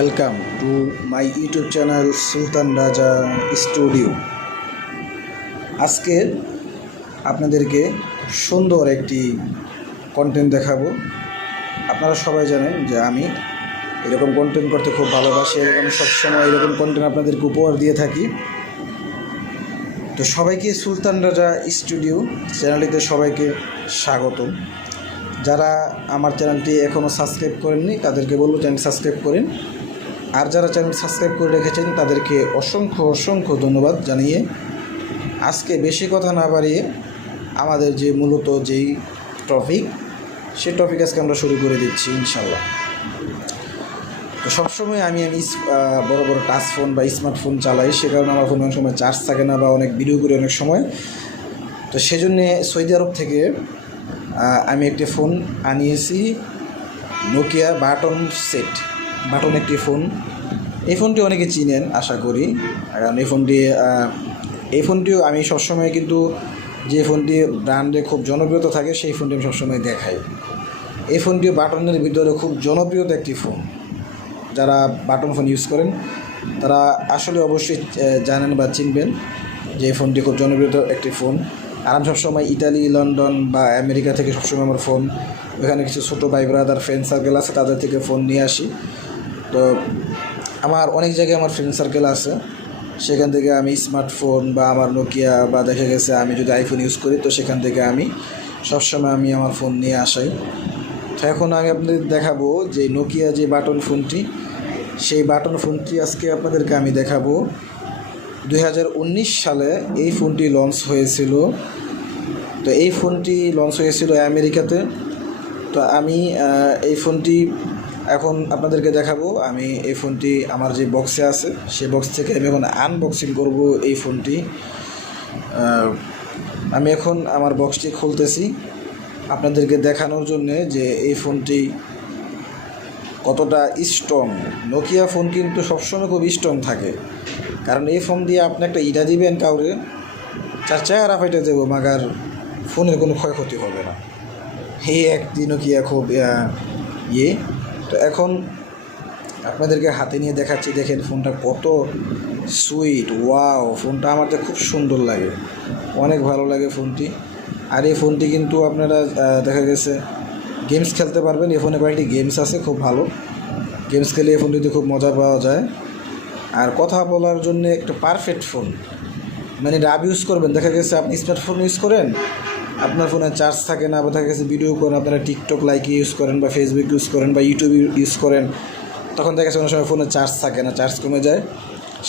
Welcome to my YouTube channel Sultan Raja studio. আজকে আপনাদেরকে সুন্দর একটি কন্টেন্ট দেখাবো। আপনারা সবাই জানেন যে আমি এরকম কন্টেন্ট করতে খুব ভালোবাসি এবং আমি সবসময় এরকম কন্টেন্ট আপনাদেরকে উপহার দিয়ে থাকি। তো সবাইকে সুলতান রাজা স্টুডিও চ্যানেলটিতে সবাইকে স্বাগত। যারা আমার চ্যানেলটি এখনও সাবস্ক্রাইব করেননি তাদেরকে বলবো চ্যানেল সাবস্ক্রাইব করেন, আর যারা চ্যানেল সাবস্ক্রাইব করে রেখেছেন তাদেরকে অসংখ্য ধন্যবাদ জানিয়ে আজকে বেশি কথা না বাড়িয়ে আমাদের যে মূলত যেই টপিক সেই টপিক আজকে আমরা শুরু করে দিচ্ছি ইনশাল্লাহ। তো সবসময় আমি বড় বড় টাচ ফোন বা স্মার্টফোন চালাই, সে কারণে আমার ফোন অনেক সময় চার্জ থাকে না বা অনেক ভিডিও করি অনেক সময়। তো সেজন্যে সৌদি আরব থেকে আমি একটি ফোন আনিয়েছি, নোকিয়া বাটন একটি ফোন। এই ফোনটি অনেকে চিনেন আশা করি, কারণ এই ফোনটিও আমি সবসময় কিন্তু যে ফোনটি ব্র্যান্ডে খুব জনপ্রিয়তা থাকে সেই ফোনটি আমি সবসময় দেখাই। এই ফোনটিও বাটনের ভিতরে খুব জনপ্রিয়তা একটি ফোন। যারা বাটন ফোন ইউজ করেন তারা আসলে অবশ্যই জানেন বা চিনবেন যে এই ফোনটি খুব জনপ্রিয়তা একটি ফোন। আর আমি সবসময় ইটালি, লন্ডন বা আমেরিকা থেকে সবসময় আমার ফোন, ওখানে কিছু ছোটো ভাই ব্রাদার ফ্রেন্ড সার্কেল আছে, তাদের থেকে ফোন নিয়ে আসি। তো আমার অনেক জায়গায় আমার ফ্রেন্ড সার্কেল আছে, সেখান থেকে আমি স্মার্টফোন বা আমার নোকিয়া বা দেখা গেছে আমি যদি আইফোন ইউজ করি তো সেখান থেকে আমি সবসময় আমার ফোন নিয়ে আসাই। তো এখন আমি আপনাদের দেখাবো যে নোকিয়া যে বাটন ফোনটি, সেই বাটন ফোনটি আজকে আপনাদেরকে আমি দেখাবো। 2019 সালে এই ফোনটি লঞ্চ হয়েছিল। তো এই ফোনটি লঞ্চ হয়েছিল আমেরিকাতে। তো আমি এই ফোনটি এখন আপনাদেরকে দেখাবো। আমি এই ফোনটি আমার যে বক্সে আছে সেই বক্স থেকে আমি এখন আনবক্সিং করব এই ফোনটি। আমি এখন আমার বক্সটি খুলতেছি আপনাদেরকে দেখানোর জন্যে যে এই ফোনটি কতটা স্ট্রং। নোকিয়া ফোন কিন্তু সবসময় খুব স্ট্রং থাকে, কারণ এই ফোন দিয়ে আপনি একটা ইটা দিবেন কাউরে, চার চেহারা ফেটে দেবো, মাগার ফোনের কোনো ক্ষয়ক্ষতি হবে না। এই একটি নোকিয়া খুব তো এখন আপনাদেরকে হাতে নিয়ে দেখাচ্ছি। দেখেন ফোনটা কত সুইট, ওয়াও! ফোনটা আমার তো খুব সুন্দর লাগে, অনেক ভালো লাগে ফোনটি। আর এই ফোনটি কিন্তু আপনারা দেখা গেছে গেমস খেলতে পারবেন। এই ফোনে কয়েকটি গেমস আছে খুব ভালো, গেমস খেলে এই ফোনটিতে খুব মজা পাওয়া যায়। আর কথা বলার জন্য একটা পারফেক্ট ফোন, মানে রাব ইউজ করবেন। দেখা গেছে আপনি স্মার্টফোন ইউজ করেন, আপনার ফোনে চার্জ থাকে না, বা দেখা গেছে ভিডিও করেন, আপনারা টিকটক লাইকে ইউজ করেন বা ফেসবুক ইউজ করেন বা ইউটিউব ইউজ করেন, তখন দেখা গেছে অনেক সময় ফোনে চার্জ থাকে না, চার্জ কমে যায়।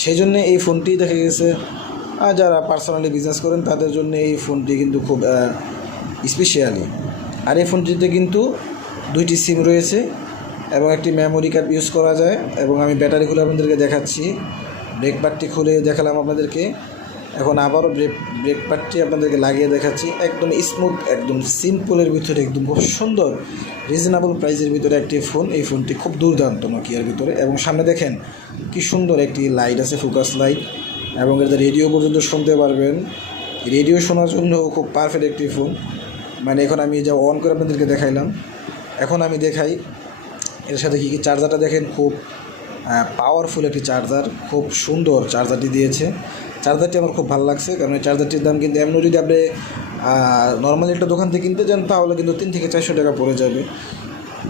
সেই জন্যে এই ফোনটি দেখা গেছে যারা পার্সোনালি বিজনেস করেন তাদের জন্য এই ফোনটি কিন্তু খুব স্পেশালি। আর এই ফোনটিতে কিন্তু 2টি সিম রয়েছে এবং একটি মেমোরি কার্ড ইউজ করা যায়। এবং আমি ব্যাটারি খুলে আপনাদেরকে দেখাচ্ছি, ব্রেক প্যাডটি খুলে দেখালাম আপনাদেরকে। এখন আবারও ব্রেক প্যাডটি আপনাদেরকে লাগিয়ে দেখাচ্ছি। একদম স্মুথ, একদম সিম্পলের ভিতরে, একদম খুব সুন্দর রিজনেবল প্রাইসের ভিতরে একটি ফোন। এই ফোনটি খুব দুর্দান্ত নোকিয়ার ভিতরে। এবং সামনে দেখেন কি সুন্দর একটি লাইট আছে, ফোকাস লাইট, এবং এটাতে রেডিও পর্যন্ত শুনতে পারবেন। রেডিও শোনার জন্য খুব পারফেক্ট একটি ফোন। মানে এখন আমি যা অন করে আপনাদেরকে দেখাইলাম, এখন আমি দেখাই এর সাথে কী চার্জারটা দেখেন, খুব পাওয়ারফুল একটি চার্জার, খুব সুন্দর চার্জারটি দিয়েছে। চার্জারটি আমার খুব ভালো লাগছে, কারণ এই চার্জারটির দাম কিন্তু এমনি যদি আপনি নর্মালি একটা দোকান থেকে কিনতে যান তাহলে কিন্তু 300 থেকে 400 টাকা পড়ে যাবে।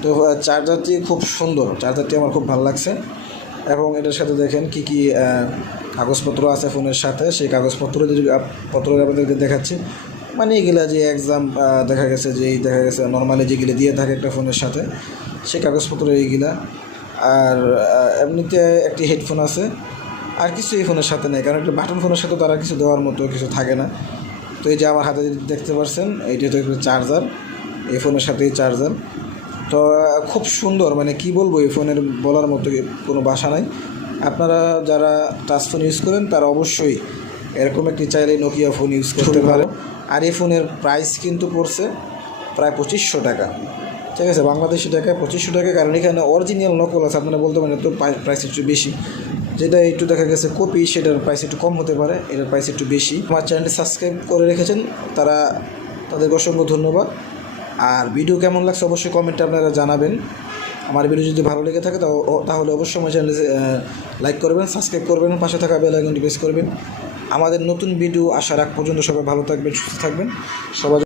তো চার্জারটি খুব সুন্দর, চার্জারটি আমার খুব ভালো লাগছে। এবং এটার সাথে দেখেন কী কাগজপত্র আছে ফোনের সাথে, সেই কাগজপত্র আপনাদেরকে দেখাচ্ছি। মানে এগুলা যে এক্সাম দেখা গেছে নর্মালি যেগুলো দিয়ে থাকে একটা ফোনের সাথে, সেই কাগজপত্র এইগুলা। আর এমনিতে একটি হেডফোন আছে, আর কিছু এই ফোনের সাথে নেই, কারণ একটা বাটন ফোনের সাথে তারা কিছু দেওয়ার মতো কিছু থাকে না। তো এই যে আমার হাতে দেখতে পাচ্ছেন, এইটা হচ্ছে একটা চার্জার, এই ফোনের সাথেই চার্জার। তো খুব সুন্দর, মানে কি বলবো, এই ফোনের বলার মতো কোনো ভাষা নাই। আপনারা যারা টাচ ফোন ইউজ করেন তারা অবশ্যই এরকম একটি চাইলে নোকিয়া ফোন ইউজ করতে পারেন। আর এই ফোনের প্রাইস কিন্তু পড়ছে প্রায় 2500 টাকা, ঠিক আছে, বাংলাদেশি টাকায় 2500 টাকা। কারণ এখানে অরিজিনাল নকল আছে, আপনারা বলতে পারেন তো প্রাইস একটু বেশি। যেটা একটু দেখা গেছে কপি, সেটার প্রাইস একটু কম হতে পারে, এটার প্রাইস একটু বেশি। আমার চ্যানেলটি সাবস্ক্রাইব করে রেখেছেন তাদেরকে অসংখ্য ধন্যবাদ। আর ভিডিও কেমন লাগছে অবশ্যই কমেন্টে আপনারা জানাবেন। আমার ভিডিও যদি ভালো লেগে থাকে তাহলে অবশ্যই আমার চ্যানেলে লাইক করবেন, সাবস্ক্রাইব করবেন, পাশে থাকা বেল আইকনটি প্রেস করবেন। আমাদের নতুন ভিডিও আসার আগ পর্যন্ত সবাই ভালো থাকবেন, সুস্থ থাকবেন। সবাই